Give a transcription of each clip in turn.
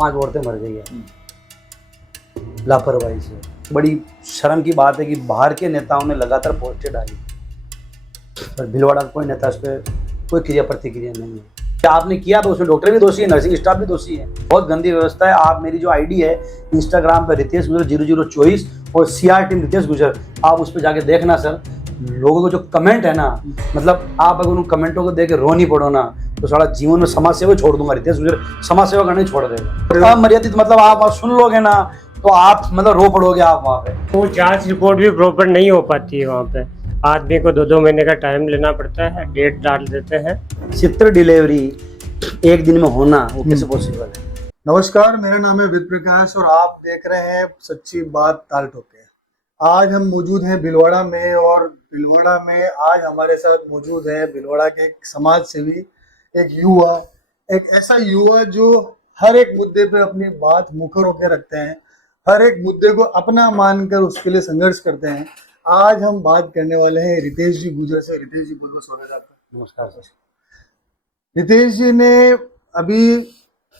5 औरतें मर गई है लापरवाही से। बड़ी शर्म की बात है कि बाहर के नेताओं ने लगातार पोस्टें डाली, पर भीलवाड़ा का कोई नेता इस पर कोई क्रिया प्रतिक्रिया नहीं है। क्या आपने किया तो उसमें डॉक्टर भी दोषी है, नर्सिंग स्टाफ भी दोषी है। बहुत गंदी व्यवस्था है। आप मेरी जो आईडी है इंस्टाग्राम पर रितेश गुजर 0024 और सीआर टीम रितेश गुजर, आप उस पर जाके देखना सर। लोगों को जो कमेंट है ना, मतलब आप अगर उन कमेंटों को देख के रो नहीं पड़ो ना, तो सारा जीवन में समाज सेवा छोड़ दूंगा। रितेश गुजर समाज सेवा करना ही छोड़ देगा। मर्यादित मतलब आप सुन लोगे ना तो आप मतलब रो पड़ोगे आप वहाँ पे। वो जांच रिपोर्ट भी प्रॉपर नहीं हो पाती है वहाँ पे। आदमी को 2-2 महीने का टाइम लेना पड़ता है, डेट डाल देते हैं। चित्र डिलीवरी एक दिन में होना वो कैसे पॉसिबल है? नमस्कार, मेरा नाम है विद प्रकाश और आप देख रहे हैं सच्ची बात ताल ठोके। आज हम मौजूद हैं भीलवाड़ा में और भीलवाड़ा में आज हमारे साथ मौजूद है भीलवाड़ा के एक समाज सेवी, एक युवा, एक ऐसा युवा जो हर एक मुद्दे पे अपनी बात मुखर होकर रखते हैं, हर एक मुद्दे को अपना मानकर उसके लिए संघर्ष करते हैं। आज हम बात करने वाले हैं रितेश जी गुजर से। रितेश जी बहुत बहुत स्वागत है आपका। नमस्कार सर। रितेश जी ने अभी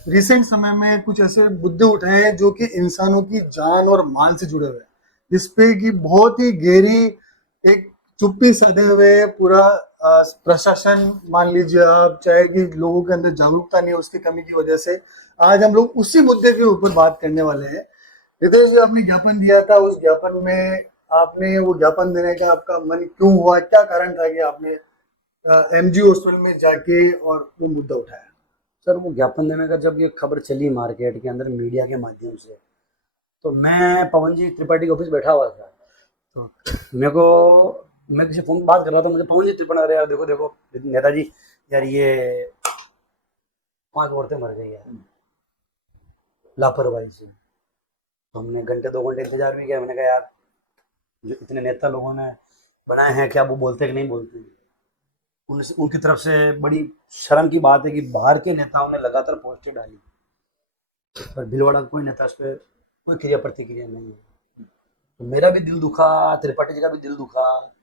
रिसेंट समय में कुछ ऐसे मुद्दे उठाए हैं जो कि इंसानों की जान और माल से जुड़े हुए हैं, जिसपे कि बहुत ही गहरी एक चुप्पी सधे हुए पूरा प्रशासन मान लीजिए आप, चाहे कि लोगों के अंदर जागरूकता नहीं है उसकी कमी की वजह से। आज हम लोग उसी मुद्दे के ऊपर बात करने वाले हैं। रितेश जी, आपने ज्ञापन दिया था, उस ज्ञापन में आपने वो ज्ञापन देने का आपका मन क्यों हुआ, क्या कारण था कि आपने एमजी हॉस्पिटल में जाके और वो मुद्दा उठाया? सर वो ज्ञापन देने का जब ये खबर चली मार्केट के अंदर मीडिया के माध्यम से, तो मैं पवन जी त्रिपाठी के ऑफिस बैठा हुआ था। तो मैं किसी फोन पर बात कर रहा था, मुझे पवन जी त्रिपाठी, अरे यार देखो देखो नेताजी, यार ये 5 औरतें मर गई है लापरवाही से। तो हमने घंटे 2 घंटे इंतजार भी किया। मैंने कहा यार जो इतने नेता लोगों ने बनाए हैं, क्या वो बोलते कि नहीं बोलते? उनकी तरफ से बड़ी शर्म की बात है कि बाहर के नेताओं ने लगातार पोस्टें डाली, पर भीलवाड़ा का कोई नेता इस पर कोई क्रिया प्रतिक्रिया नहीं है। तो मेरा भी दिल दुखा, त्रिपाठी जी का भी दिल दुखा।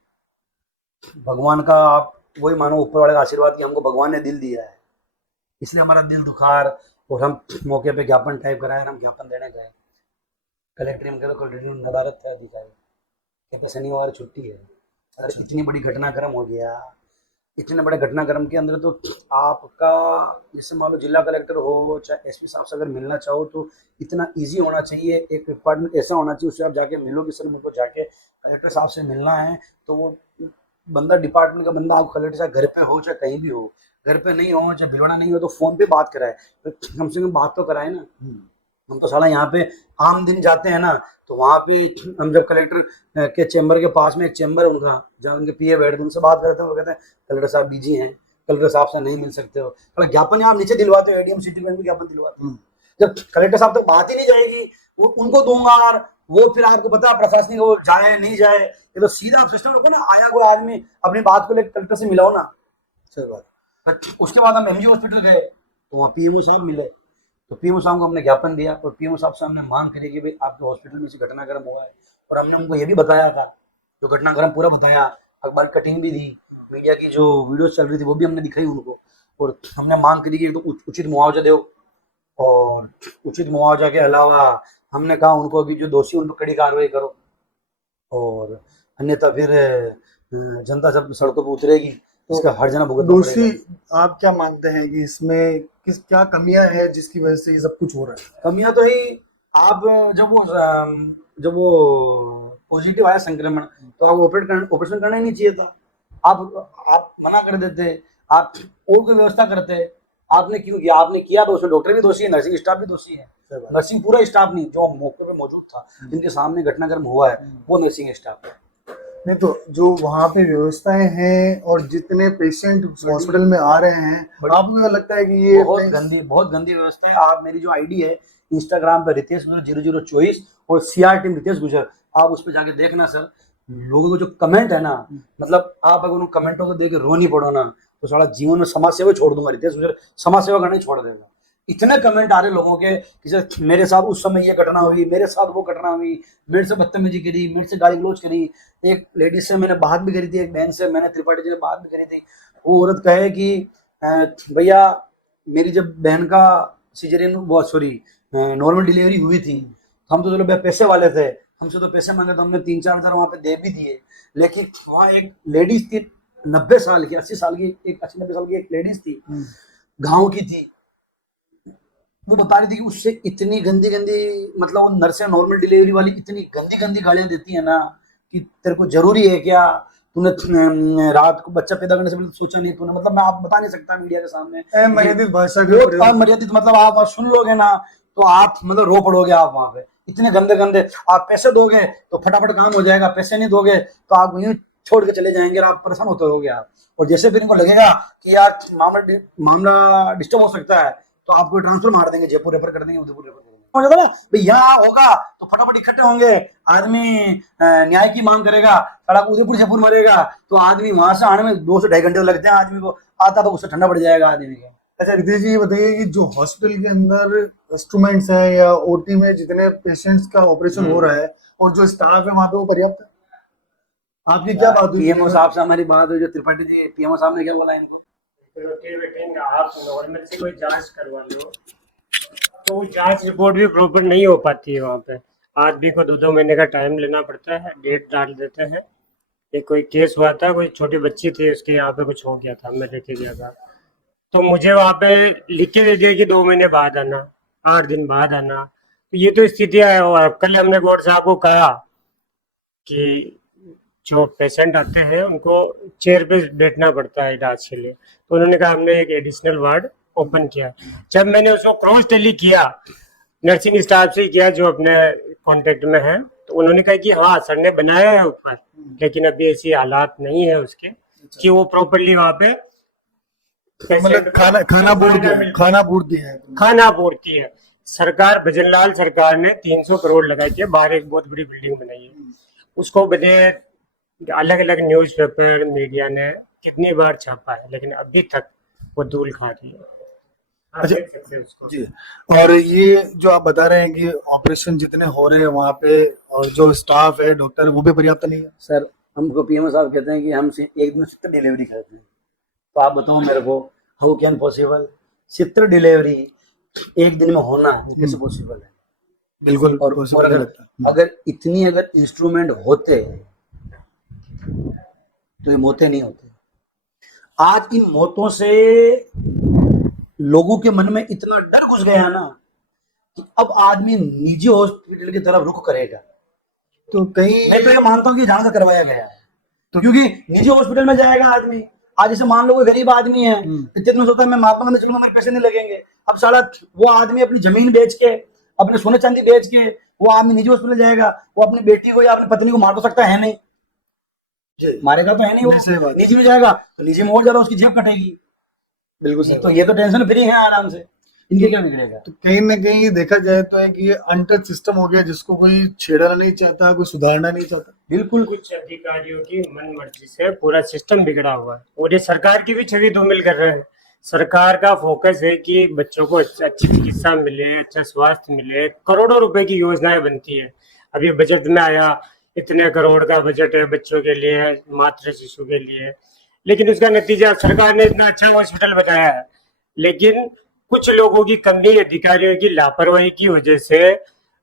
भगवान का आप वही मानो, ऊपर वाले का आशीर्वाद कि हमको भगवान ने दिल दिया है, इसलिए हमारा दिल दुखार। और हम मौके पे ज्ञापन टाइप कराए, हम ज्ञापन देने गए कलेक्ट्रेट में। तो कलेक्ट्रेट में नदारत थे अधिकारी कि शनिवार छुट्टी है। अरे इतनी बड़ी घटनाक्रम हो गया, इतने बड़े घटनाक्रम के अंदर तो आपका जैसे मान लो जिला कलेक्टर हो चाहे एसपी साहब से अगर मिलना चाहो तो इतना इजी होना चाहिए। एक डिपार्टमेंट ऐसा होना चाहिए, उससे आप जाके मिलो कि सर मुझको जाके कलेक्टर साहब से मिलना है। तो वो बंदा, डिपार्टमेंट का बंदा, आप कलेक्टर साहब घर पे हो चाहे कहीं भी हो, घर पे नहीं हो चाहे भीलवाड़ा नहीं हो, तो फोन पे बात कराए, तो कम से कम बात तो कराए ना। हम तो साला यहाँ पे आम दिन जाते हैं ना, तो वहाँ पे हम जब कलेक्टर के चैम्बर के पास में एक चैम्बर है उनका, जहाँ उनके पीए बैठते हैं, उनसे बात करते हैं, वो कहते हैं कलेक्टर साहब बिजी हैं, कलेक्टर साहब से नहीं मिल सकते हो। अगर ज्ञापन आप नीचे दिलवाते हो, एडीएम सिटी में ज्ञापन दिलवाते हो, जब कलेक्टर साहब तक बात ही नहीं जाएगी, वो उनको दूंगा यार, वो फिर आपको पता है प्रशासनिक वो जाए नहीं जाए, ये तो सीधा सिस्टम रखो ना। आया कोई आदमी अपनी बात को लेकर कलेक्टर से मिलाओ ना। सही बात। उसके बाद हम एमजी हॉस्पिटल गए तो वहाँ पीएमओ साहब मिले। तो पीएमओ साहब को हमने ज्ञापन दिया और पीएमओ साहब से हमने मांग करी कि भाई आपके हॉस्पिटल में इसी घटनाक्रम हुआ है। और हमने उनको ये भी बताया था, जो घटनाक्रम पूरा बताया, अखबार कटिंग भी दी, मीडिया की जो वीडियो चल रही थी वो भी हमने दिखाई उनको। और हमने मांग करी कि तो उचित मुआवजा दो, और उचित मुआवजा के अलावा हमने कहा उनको कि जो दोषी उन पर कड़ी कार्रवाई करो, और अन्यथा फिर जनता सब सड़कों पर उतरेगी, तो इसका हर जना भुगतना दोषी पड़ेगा। आप क्या मानते हैं कि इसमें क्या कमियां हैं जिसकी वजह से ये सब कुछ हो रहा है? कमियां तो ही, आप जब वो पॉजिटिव आया संक्रमण, तो आप ऑपरेशन करना ही नहीं चाहिए था। आप मना कर देते, आप और कोई व्यवस्था करते। आपने क्यों किया? आपने किया तो उसमें डॉक्टर भी दोषी है, नर्सिंग स्टाफ भी दोषी है। नर्सिंग पूरा स्टाफ नहीं, जो मौके पे मौजूद था, जिनके सामने घटनाक्रम हुआ है, वो नर्सिंग स्टाफ है। नहीं तो जो वहाँ पे व्यवस्थाएं हैं और जितने पेशेंट हॉस्पिटल में आ रहे हैं, आपको क्या लगता है कि ये बहुत गंदी व्यवस्था है। आप मेरी जो आईडी है इंस्टाग्राम पर रितेश गुजर 0024 और सीआर टीम रितेश गुजर, आप उस पर जाके देखना सर। लोगों को जो कमेंट है ना, मतलब आप अगर उन कमेंटों को देख के रो नहीं पड़ो ना, तो सारा जीवन में समाज सेवा छोड़ दूंगा। रितेश गुजर समाज सेवा करना ही छोड़ देगा। इतने कमेंट आ रहे लोगों के कि सर मेरे साथ उस समय ये घटना हुई, मेरे साथ वो घटना हुई, मेरे से बदतमीजी करी, मेरे से गाली गलौज करी। एक लेडीज से मैंने बात भी करी थी, एक बहन से मैंने त्रिपाठी जी ने बात भी करी थी। वो औरत कहे कि भैया मेरी जब बहन का सिजेरियन वो सॉरी नॉर्मल डिलीवरी हुई थी, हम तो चलो पैसे वाले थे, हमसे तो पैसे मांगे तो हमने 3-4 हजार वहां पे दे भी दिए, लेकिन वहाँ एक लेडीज थी 90 साल की 80 साल की एक 80-90 साल की एक लेडीज थी, गांव की थी। वो बता रही थी कि उससे इतनी गंदी गंदी मतलब वो नर्सें नॉर्मल डिलीवरी वाली इतनी गंदी गंदी गालियां देती है ना कि तेरे को जरूरी है क्या, तूने रात को बच्चा पैदा करने से पहले सोचा नहीं तूने, मतलब मैं आप बता नहीं सकता मीडिया के सामने मर्यादित भाषा का बहुत प्रयोग। मर्यादित, मतलब आप सुन लोगे ना तो आप मतलब रो पड़ोगे आप वहां पे, इतने गंदे गंदे। आप पैसे दोगे तो फटाफट काम हो जाएगा, पैसे नहीं दोगे तो आप यूं छोड़ के चले जाएंगे और आप परेशान होते रहोगे आप। और जैसे फिर इनको लगेगा कि यार मामला डिस्टर्ब हो सकता है तो आपको ट्रांसफर मार देंगे, जयपुर रेफर कर देंगे, उदयपुर रेफर कर देंगे। हो जाता है ना भाई, यहाँ होगा तो फटाफट इकट्ठे होंगे, आदमी न्याय की मांग करेगा, सड़क उदयपुर जयपुर मरेगा तो आदमी वहां से आने में 2 से 2.5 घंटे लगते हैं आदमी को, आता तो उससे ठंडा पड़ जाएगा आदमी को। अच्छा रितेश जी, ये बताइए कि जो हॉस्पिटल के अंदर इंस्ट्रूमेंट्स हैं या ओटी में जितने पेशेंट्स का ऑपरेशन हो रहा है और जो स्टाफ है वहां पे वो पर्याप्त है? आपकी क्या बात हुई? पीएमओ साहब से हमारी बात हुई, जो त्रिपाठी जी पीएमओ साहब ने क्या बोला इनको, आप नॉर्मल से कोई जांच करवा लो तो वो जांच रिपोर्ट भी प्रॉपर नहीं हो पाती है वहाँ पे। आदमी को 2-2 महीने का टाइम लेना पड़ता है, डेट डाल देते हैं। एक कोई केस हुआ था, कोई छोटी बच्ची थी उसके यहाँ पे कुछ हो गया था, मैं लेके गया था, तो मुझे वहाँ पे लिख के दे दिया कि 2 महीने बाद आना, 8 दिन बाद आना। तो ये तो स्थितियाँ है। और कल हमने गौड़ साहब को कहा कि जो पेशेंट आते हैं उनको चेयर पे बैठना पड़ता है इलाज के लिए, तो उन्होंने कहा हमने एक एडिशनल वार्ड ओपन किया। जब मैंने उसको क्रॉस टेली किया नर्सिंग स्टाफ से किया जो अपने कांटेक्ट में है, तो उन्होंने कहा कि हाँ सर ने बनाया है ऊपर, लेकिन अभी ऐसी हालात नहीं है उसके कि वो प्रॉपरली वहाँ पे मतलब खाना पूर्ति है। खाना पूर्ति है। सरकार भजनलाल सरकार ने 300 करोड़ लगाई थी, बाहर एक बहुत बड़ी बिल्डिंग बनाई है, उसको बदे अलग अलग न्यूज़पेपर मीडिया ने कितनी बार छापा है, लेकिन अभी तक वो धूल खा रही है। आप अच्छा, देख सकते हैं उसको। जी। और ये जो आप बता रहे हैं कि ऑपरेशन जितने हो रहे हैं वहाँ पे और जो स्टाफ है डॉक्टर वो भी पर्याप्त नहीं है? सर हमको पीएमओ साहब कहते हैं कि हम एक दिन 70 डिलीवरी करते हैं, तो आप बताओ मेरे को हाउ कैन पॉसिबल 70 डिलीवरी एक दिन में होना कैसे पॉसिबल है? बिल्कुल और possible नहीं अगर लगता। अगर इंस्ट्रूमेंट होते तो ये मौतें नहीं होती। आज इन मौतों से लोगों के मन में इतना डर घुस गया ना कि अब आदमी निजी हॉस्पिटल की तरफ रुख करेगा। तो कहीं मैं तो ये मानता हूँ कि जान से करवाया गया है, तो क्योंकि निजी हॉस्पिटल में जाएगा आदमी, आज जैसे मान लो कोई गरीब आदमी है, इतना सोचता है मैं महात्मा में चलूंगा मेरे पैसे नहीं लगेंगे, अब साला वो आदमी अपनी जमीन बेच के अपने सोने चांदी बेच के वो आदमी निजी हॉस्पिटल जाएगा, वो अपनी बेटी को या अपनी पत्नी को मार तो सकता है नहीं, मारेगा तो है नहीं, सही वो बात। निजी में जाएगा तो निजी में और ज्यादा उसकी जेब कटेगी। बिल्कुल तो ये तो टेंशन फ्री है आराम से, इनके क्या बिगड़ेगा। तो कहीं ना कहीं देखा जाए तो है कि ये अनटच सिस्टम हो गया जिसको कोई छेड़ना नहीं चाहता, कोई सुधारना नहीं चाहता। बिल्कुल कुछ अधिकारियों की मन मर्जी से पूरा सिस्टम बिगड़ा हुआ है, और ये सरकार की भी छवि धूमिल कर रहे हैं। सरकार का फोकस है कि बच्चों को अच्छी चिकित्सा मिले, अच्छा स्वास्थ्य मिले, करोड़ों रुपए की योजनाएं बनती है। अभी बजट में आया इतने करोड़ का बजट है बच्चों के लिए, मातृ शिशु के लिए, लेकिन उसका नतीजा सरकार ने इतना अच्छा हॉस्पिटल बनाया है, लेकिन कुछ लोगों की कमी, अधिकारियों की लापरवाही की वजह से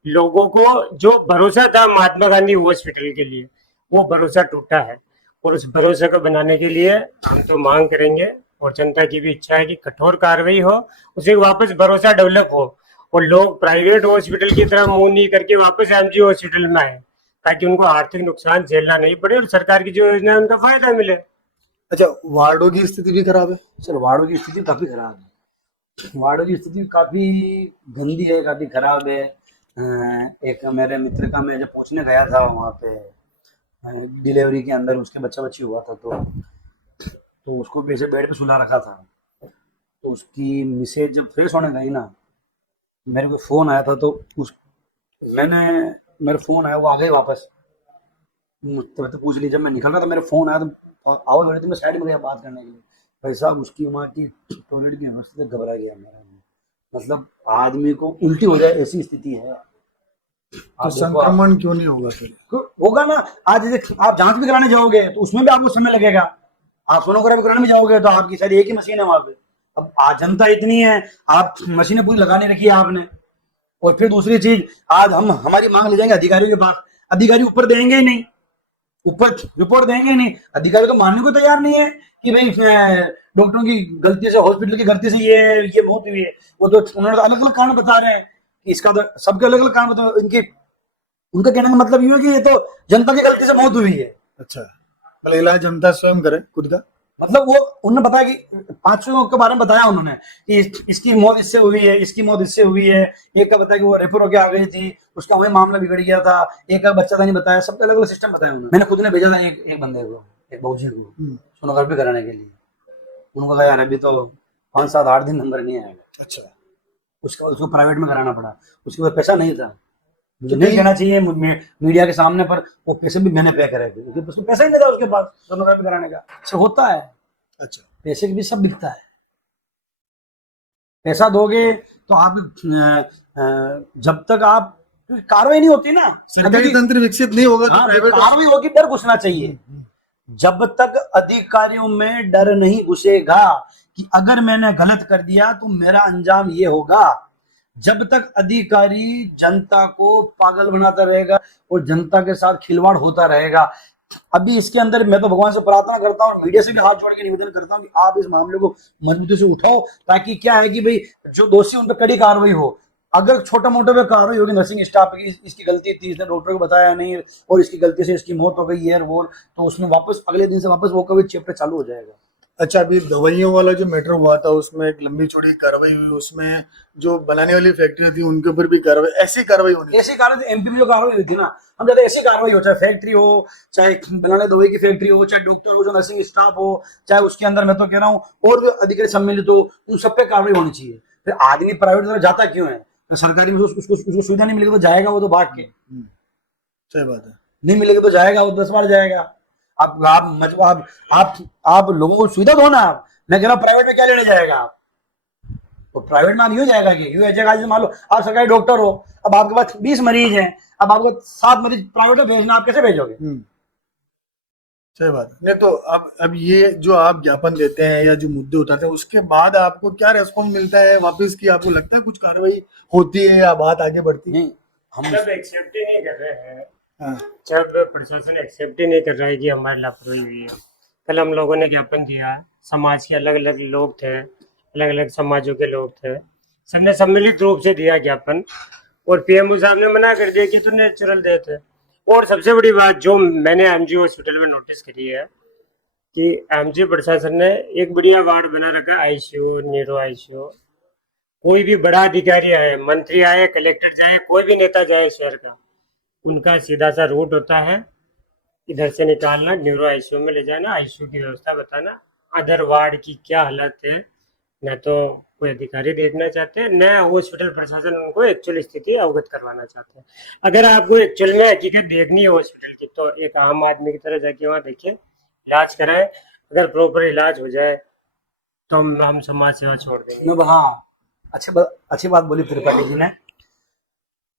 लोगों को जो भरोसा था महात्मा गांधी हॉस्पिटल के लिए वो भरोसा टूटा है। और उस भरोसे को बनाने के लिए हम तो मांग करेंगे और जनता की भी इच्छा है कि कठोर कार्रवाई हो, उसे वापस भरोसा डेवलप हो और लोग प्राइवेट हॉस्पिटल की तरह मुंह नहीं करके वापस एमजी हॉस्पिटल में आए, ताकि उनको आर्थिक नुकसान झेलना नहीं पड़े और सरकार की जो योजना है उनका फायदा मिले। अच्छा, वार्डों की स्थिति भी खराब है? सर वार्डों की स्थिति काफी खराब है, वार्डों की स्थिति काफी गंदी है, काफी खराब है। एक मेरे मित्र का मैं जब पूछने गया था वहाँ पे डिलीवरी के अंदर उसके बच्चा बच्ची हुआ था, तो उसको वैसे बेड पे सुला रखा था, तो उसकी मिसेज जब फ्रेश होने गई ना, मेरे को फोन आया था, तो मेरे फोन आया, वो आ गई वापस, तो पूछ ली। जब मैं निकल रहा था मेरे फोन आया तो आवाज हो रही थी, मैं साइड में गया बात करने के लिए, भाई साहब उसकी वहाँ की टॉयलेट की व्यवस्था से घबरा गया मेरा, मतलब आदमी को उल्टी हो जाए ऐसी स्थिति है। तो संक्रमण क्यों नहीं होगा फिर? होगा ना, आज जैसे आप जांच भी कराने जाओगे तो उसमें भी आपको समय लगेगा, आप सोनोग्राफी कराने भी जाओगे तो आपकी शायद एक ही मशीन है वहां पे, अब आज जनता इतनी है, आप मशीनें पूरी लगाने रखी है आपने। और फिर दूसरी चीज, आज हम हमारी मांग ले जाएंगे अधिकारियों के पास, अधिकारी ऊपर देंगे ही नहीं, ऊपर रिपोर्ट देंगे ही नहीं। अधिकारी तो मानने को तैयार नहीं है कि भाई डॉक्टरों की गलती से, हॉस्पिटल की गलती से ये मौत हुई है। वो तो उन्होंने तो अलग अलग कारण बता रहे हैं कि इसका तो सबके अलग अलग कारण बता, इनकी उनका कहने का मतलब ये है कि ये तो जनता की गलती से मौत हुई है। अच्छा, मतलब इलाज जनता स्वयं करे खुद का। मतलब वो उन्होंने बताया कि 500 के बारे में बताया उन्होंने कि इसकी मौत इससे हुई है, इसकी मौत इससे हुई है। एक का बताया कि वो रेफर होकर आ गई थी, उसका वही मामला बिगड़ गया था। एक का बच्चा था नहीं बताया, सबके अलग अलग सिस्टम बताया उन्होंने। मैंने खुद ने भेजा था एक बंदे को, एक बहू जी को सोनोग्राफी कराने के लिए। उनको कहा यार अभी तो 5 7 8 दिन नंबर नहीं आएगा। अच्छा, उसको प्राइवेट में कराना पड़ा, उसके पास पैसा नहीं था। मुझे नहीं कहना चाहिए मीडिया के सामने, पर वो पैसे भी मैंने पे करे थे, क्योंकि उसको पैसा ही नहीं था उसके पास सोनोग्राफी कराने का। ऐसे होता है, अच्छा, पैसे के भी सब बिकता है। पैसा दोगे तो आप जब तक आप कार्रवाई नहीं होती ना, सरकारी तंत्र विकसित नहीं होगा तो हाँ, प्राइवेट कार्रवाई होगी, डर घुसना चाहिए। जब तक अधिकारियों में डर नहीं घुसेगा कि अगर मैंने गलत कर दिया तो मेरा अंजाम ये होगा, जब तक अधिकारी जनता को पागल बनाता रहेगा और जनता के साथ खिलवाड़ होता रहेगा। अभी इसके अंदर मैं तो भगवान से प्रार्थना करता हूँ, मीडिया से भी हाथ जोड़ के निवेदन करता हूँ कि आप इस मामले को मजबूती से उठाओ, ताकि क्या है कि भाई जो दोषी उन पर कड़ी कार्रवाई हो। अगर छोटा मोटा पे कार्रवाई होगी नर्सिंग स्टाफ की, इसकी गलती थी, इसने डॉक्टर को बताया नहीं और इसकी गलती से इसकी मौत हो गई है वो, तो उसमें वापस अगले दिन से वापस वो कभी चैप्टर चालू हो जाएगा। अच्छा, अभी दवाइयों वाला जो मैटर हुआ था उसमें एक लंबी चौड़ी कार्रवाई हुई, उसमें जो बनाने वाली फैक्ट्री थी उनके ऊपर भी कार्रवाई, ऐसी कार्रवाई होनी, ऐसी कार्रवाई एमपी में जो कार्रवाई हुई थी ना, हम कहते हैं ऐसी कार्रवाई हो, चाहे फैक्ट्री हो, चाहे बनाने दवाई की फैक्ट्री हो, चाहे डॉक्टर हो, जो नर्सिंग स्टाफ हो, चाहे उसके अंदर मैं तो कह रहा हूँ और भी अधिकारी सम्मिलित हो, उन सब पे कार्रवाई होनी चाहिए। फिर आदमी प्राइवेट तरफ जाता क्यों है? सरकारी में उसको सुविधा नहीं मिलेगी तो जाएगा वो तो भाग के। सही बात है, नहीं मिलेगी तो जाएगा वो 10 बार जाएगा। आप लोगों को सुविधा दो ना। आप, मैं कह रहा हूँ प्राइवेट में क्या लेने जाएगा आप? तो प्राइवेट में यूं जाएगा कि यूं जाएगा। जैसे मान लो आप सरकारी डॉक्टर हो, अब आपके पास 20 मरीज हैं, अब आपको 7 मरीज प्राइवेट में भेजना, आप कैसे भेजोगे? सही बात है। नहीं तो अब ये जो आप ज्ञापन देते हैं या जो मुद्दे उठाते हैं उसके बाद आपको क्या रेस्पॉन्स मिलता है वापस की? आपको लगता है कुछ कार्रवाई होती है या बात आगे बढ़ती है? नहीं, हम जब एक्सेप्ट ही नहीं कर रहे हैं, हाँ, जब प्रशासन एक्सेप्ट ही नहीं कर रहा है कि हमारी लापरवाही हुई है। कल हम लोगों ने ज्ञापन दिया, समाज के अलग अलग लोग थे, अलग अलग समाजों के लोग थे, सबने सम्मिलित रूप से दिया ज्ञापन, और पीएमओ साहब ने मना कर दिया कि तो नेचुरल डेथ है। और सबसे बड़ी बात जो मैंने एमजी हॉस्पिटल में नोटिस करी है कि एमजी प्रशासन ने एक बढ़िया वार्ड बना रखा है, आईसीयू, न्यूरो आईसीयू। कोई भी बड़ा अधिकारी आए, मंत्री आए, कलेक्टर जाए, कोई भी नेता जाए शहर का, उनका सीधा सा रूट होता है, इधर से निकालना, न्यूरो आईसीयू में ले जाना, आईसीयू की व्यवस्था बताना, अदर वार्ड की क्या हालत है न तो कोई अधिकारी देखना चाहते हैं, न हॉस्पिटल प्रशासन उनको एक्चुअल स्थिति अवगत करवाना चाहते हैं। अगर आपको एक्चुअल में हकीकत देखनी है हॉस्पिटल की, तो एक आम आदमी की तरह जाके वहाँ देखिए, इलाज कराएं। अगर प्रॉपर इलाज हो जाए तो हम समाज सेवा छोड़ देंगे। हाँ, अच्छी बात बोली त्रिपाठी जी ने।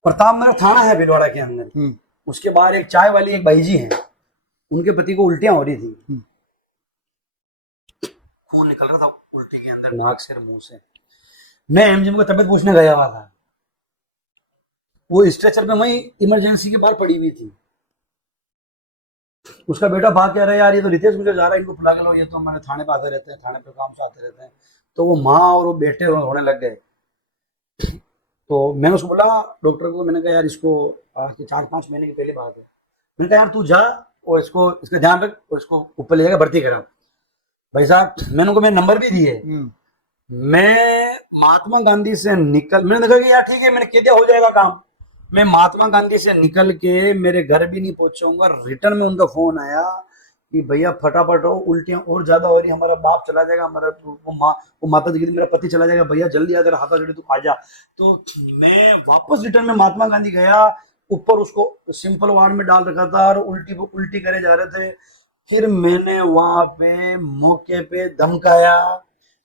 प्रताप नगर थाना है भीलवाड़ा के अंदर, उसके बाहर एक चाय वाली एक भाई जी हैं, उनके पति को उल्टियां हो रही थी, खून निकल रहा था उल्टी के अंदर, नाक से मुंह से। मैं एमजीएम को तबियत पूछने गया हुआ था, वो स्ट्रेचर पे वहीं इमरजेंसी के बाहर पड़ी हुई थी। उसका बेटा भाग कह रहा है यार ये तो रितेश गुजर जा रहा है, इनको बुला के लो, ये तो हमारे थाने पे आते रहते हैं, थाने पे काम से आते रहते हैं। तो वो माँ और वो बेटे रोने लग गए। तो मैंने उसको बोला डॉक्टर को, मैंने कहा यार इसको 4-5 महीने की पहली बात है, मैंने कहा यार तू जा और इसका ध्यान रख और इसको ऊपर ले जाकर भर्ती करा। भाई साहब मैंने उनको मेरे नंबर भी दिए। मैं महात्मा गांधी से निकल, मैंने देखा कि यार ठीक है, मैंने कह दिया हो जाएगा काम। मैं महात्मा गांधी से निकल के मेरे घर भी नहीं पहुंचाऊंगा, रिटर्न में उनका फोन आया कि भैया फटाफट हो, उल्टियां और ज्यादा हो रही, हमारा बाप चला जाएगा, हमारा वो माता जी मेरा पति चला जाएगा, भैया जल्दी आ, तेरा हाथा जोड़ी तू आ जा। तो मैं वापस रिटर्न में महात्मा गांधी गया, ऊपर उसको सिंपल वार्ड में डाल रखा था और उल्टी करे जा रहे थे। फिर मैंने वहां पे मौके पे धमकाया।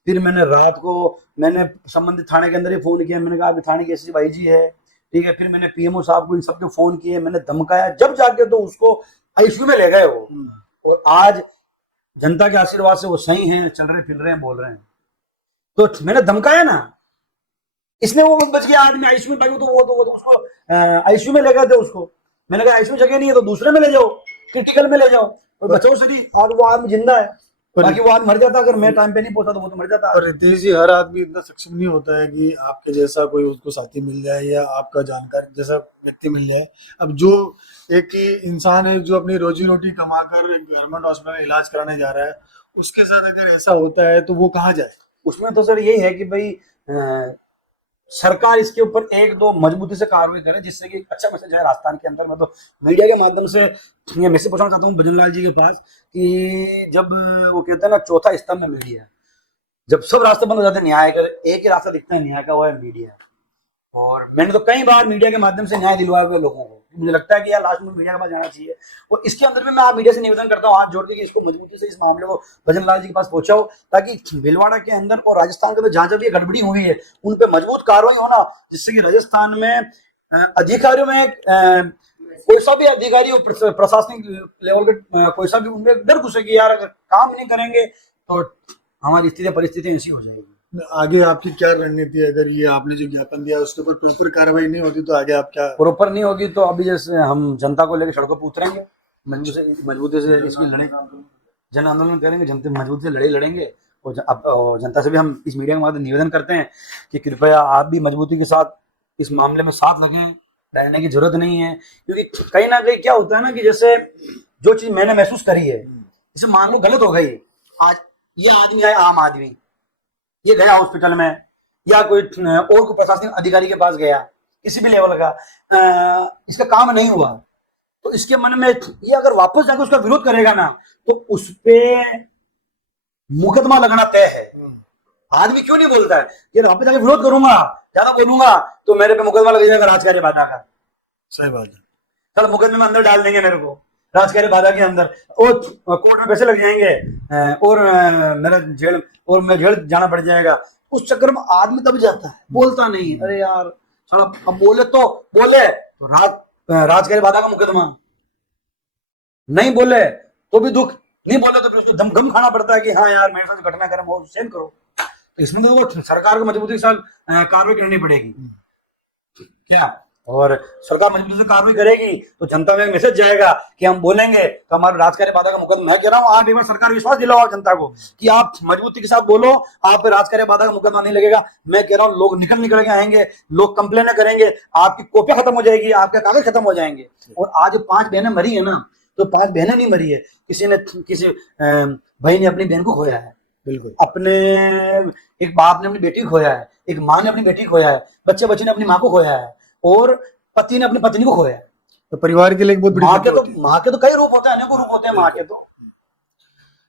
फिर मैंने रात को मैंने संबंधित थाने के अंदर ही फोन किया, मैंने कहा अभी थाने की एसपी भाई जी है, ठीक है। फिर मैंने पीएमओ साहब को इन सबके फोन किए, मैंने धमकाया, जब जाके तो उसको आईसीयू में ले गए वो। और आज जनता के आशीर्वाद से वो सही हैं, चल रहे फिर रहे हैं, बोल रहे हैं। तो मैंने धमकाया ना, इसलिए वो बच गया आदमी आईसीयू में, भाई तो वो तो उसको आईसीयू में ले गए थे उसको। मैंने कहा आईसीयू में जगह नहीं है तो दूसरे में ले जाओ, क्रिटिकल में ले जाओ और बचाओ शरीर, और वो आदमी जिंदा है। बाकी वो आदमी मर जाता, अगर मैं टाइम पे नहीं पहुंचा तो वो तो मर जाता। और रितेश जी, हर आदमी इतना सक्षम नहीं होता है कि आपके जैसा कोई उसको साथी मिल जाए या आपका जानकार जैसा व्यक्ति मिल जाए। अब जो एक ही इंसान है जो अपनी रोजी रोटी कमाकर गवर्नमेंट हॉस्पिटल में इलाज कराने जा रहा है, उसके साथ अगर ऐसा होता है तो वो कहाँ जाए? उसमें तो सर यही है कि भाई सरकार इसके ऊपर एक दो मजबूती से कार्रवाई करे, जिससे कि अच्छा मैसेज है राजस्थान के अंदर। मैं तो मीडिया के माध्यम से ये मैसेज पहुंचाना चाहता हूँ भजन लाल जी के पास कि जब वो कहते हैं ना चौथा स्तंभ है मीडिया, जब सब रास्ते बंद हो जाते हैं न्याय का, एक ही रास्ता दिखता है न्याय का, वो है मीडिया। और मैंने तो कई बार मीडिया के माध्यम से न्याय दिलवाए हुए लोगों को, मुझे लगता है कि यार लास्ट में मीडिया के पास जाना चाहिए। और इसके अंदर भी मैं आप मीडिया से निवेदन करता हूँ हाथ जोड़ के कि इसको मजबूती से इस मामले को भजन लाल जी के पास पहुंचाओ, ताकि भीलवाड़ा के अंदर और राजस्थान के अंदर जहां जब ये गड़बड़ी हुई है उन पे मजबूत कार्रवाई होना, जिससे कि राजस्थान में अधिकारियों में कोई सा भी अधिकारी हो, प्रशासनिक लेवल पे कोई सा भी, उनमें डर घुसे कि यार अगर काम नहीं करेंगे तो हमारी स्थिति परिस्थिति ऐसी हो जाएगी। आगे आपकी क्या रणनीति है? अगर ये आपने जो ज्ञापन दिया उसके ऊपर प्रॉपर कार्रवाई नहीं होती तो आगे आप क्या? प्रॉपर नहीं होगी तो अभी जैसे हम जनता को लेकर सड़कों पर उतरेंगे, मजबूती से इसमें लड़ेंगे, जन आंदोलन करेंगे, जनता मजबूती से लड़ेंगे। और जनता से भी हम इस मीडिया के माध्यम निवेदन करते हैं कि कृपया आप भी मजबूती के साथ इस मामले में साथ लगें, डरने की जरूरत नहीं है। क्योंकि कहीं ना कहीं क्या होता है ना कि जैसे जो चीज मैंने महसूस करी है, जैसे मान लो गलत हो गई, आज ये आदमी आया, आम आदमी ये गया हॉस्पिटल में या कोई और कोई प्रशासनिक अधिकारी के पास गया, किसी भी लेवल का, इसका काम नहीं हुआ, तो इसके मन में ये अगर वापस जाकर उसका विरोध करेगा ना तो उस पे मुकदमा लगना तय है। आदमी क्यों नहीं बोलता है ये वापस जाकर विरोध करूंगा, ज्यादा बोलूंगा तो मेरे पे मुकदमा लग जाएगा राजकार्य बाधा का। सही बात है। चल मुकदमे में अंदर डाल देंगे मेरे को राजकार्य बाधा के अंदर, और कोर्ट में पैसे लग जाएंगे और मेरा जेल, और मैं जेल जाना पड़ जाएगा। उस चक्कर में आदमी तब जाता है, बोलता नहीं। अरे यार साला अब बोले तो राजकार्य बाधा का मुकदमा, नहीं बोले तो भी दुख, नहीं बोले तो फिर उसको दम खाना पड़ता है कि हाँ यार मेरे साथ घटना कर्म हो, सेम करो। तो इसमें तो वो सरकार को मजबूती के साथ कार्रवाई करनी पड़ेगी क्या, और सरकार मजबूती से कार्रवाई करेगी तो जनता में एक मैसेज जाएगा कि हम बोलेंगे तो हमारे राजकार्य बाधा का मुकदमा। मैं कह रहा हूँ आप एक बार सरकार विश्वास दिलाओ जनता को कि आप मजबूती के साथ बोलो, आप पे राजकार्य बाधा का मुकदमा नहीं लगेगा। मैं कह रहा हूँ लोग निकल के आएंगे, लोग कंप्लेन करेंगे, आपकी कॉपियां खत्म हो जाएगी, आपके कागज खत्म हो जाएंगे। और आज 5 बहनें मरी है ना, तो 5 बहनें नहीं मरी है, किसी भाई ने अपनी बहन को खोया है, बिल्कुल अपने एक बाप ने अपनी बेटी को खोया है, एक माँ ने अपनी बेटी को खोया है, बच्चे ने अपनी माँ को खोया है, और पति ने अपनी पत्नी को खोया है। तो परिवार के लिए एक बहुत बड़ी माँ के तो कई रूप होते हैं, अनेकों रूप होते हैं माँ के तो।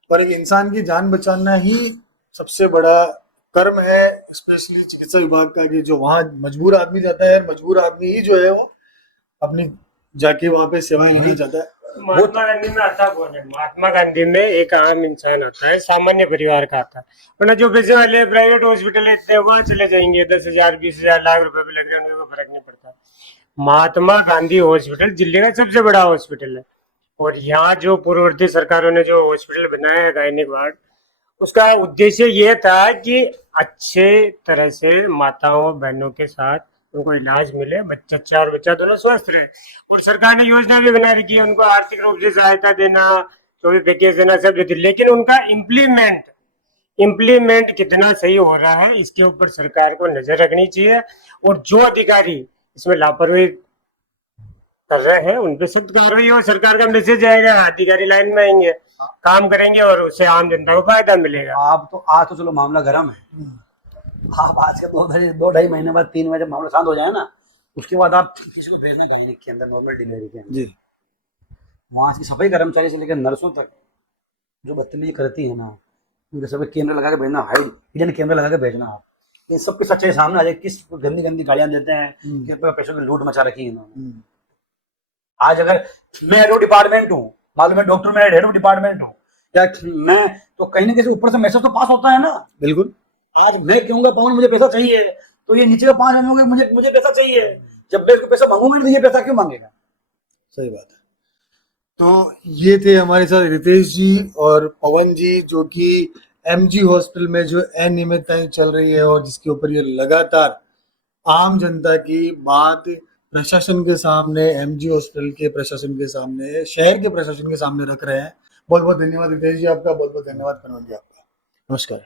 पर एक इंसान की जान बचाना ही सबसे बड़ा कर्म है, स्पेशली चिकित्सा विभाग का, कि जो वहाँ मजबूर आदमी जाता है, मजबूर आदमी ही जो है वो अपनी जाके वहाँ पे सेवाएं लेना चाहता है। महात्मा गांधी में आता कौन है? महात्मा गांधी में एक आम इंसान आता है, सामान्य परिवार का आता है, वरना जो पैसे वाले प्राइवेट हॉस्पिटल लेते हैं वहां चले जाएंगे, 10,000 20,000 लाख रुपए भी लग रहे हैं, उनको फर्क नहीं पड़ता। महात्मा गांधी हॉस्पिटल दिल्ली का सबसे बड़ा हॉस्पिटल है, और यहाँ जो पूर्ववर्ती सरकारों ने जो हॉस्पिटल बनाया है गायनिक वार्ड, उसका उद्देश्य ये था कि अच्छे तरह से माताओं बहनों के साथ उनको इलाज मिले, बच्चा और बच्चा दोनों स्वस्थ रहे। और सरकार ने योजना भी बना रखी है उनको आर्थिक रूप से सहायता देना, जो भी पैकेज देना सब देती, लेकिन उनका इम्प्लीमेंट कितना सही हो रहा है इसके ऊपर सरकार को नजर रखनी चाहिए। और जो अधिकारी इसमें लापरवाही कर रहे हैं उन पे सख्त कार्रवाई हो, सरकार का मैसेज आएगा, अधिकारी लाइन में आएंगे, काम करेंगे और उससे आम जनता को फायदा मिलेगा। आप तो आज तो चलो मामला गर्म है, आप आज के 2-2.5 महीने बाद 3 महीने जब मामला शांत हो जाए ना, उसके बाद आप किसी को भेजना गायनिक के अंदर, नॉर्मल डिलीवरी के अंदर, वहां की सफाई कर्मचारी से लेकर नर्सों तक जो बदतमीजी करती है ना, उनके सब कैमरा लगा के भेजना, हिडन कैमरा लगा के भेजना। आप ये सबके सच्चाई सामने आ जाए, किस गंदी गालियां देते हैं, किस पैसों की लूट मचा रखी है इन्होंने। आज अगर मैं हेड ऑफ डिपार्टमेंट हूँ, मालूम है डॉक्टर मैं हेड ऑफ डिपार्टमेंट हूँ, या मैं तो कहीं ना कहीं ऊपर से मैसेज तो पास होता है ना। बिल्कुल। आज मैं कहूंगा पवन मुझे पैसा चाहिए, तो ये नीचे का 5 आदमी होंगे मुझे पैसा चाहिए, जब मैं इसको पैसा मांगूंगा तो ये पैसा क्यों मांगेगा। सही बात है। तो ये थे हमारे साथ रितेश जी और पवन जी, जो कि एमजी हॉस्पिटल में जो अनियमितताएं चल रही है और जिसके ऊपर ये लगातार आम जनता की बात प्रशासन के सामने, एमजी हॉस्पिटल के प्रशासन के सामने, शहर के प्रशासन के सामने रख रहे हैं। बहुत बहुत धन्यवाद रितेश जी आपका, बहुत बहुत धन्यवाद कनवल जी आपका। नमस्कार।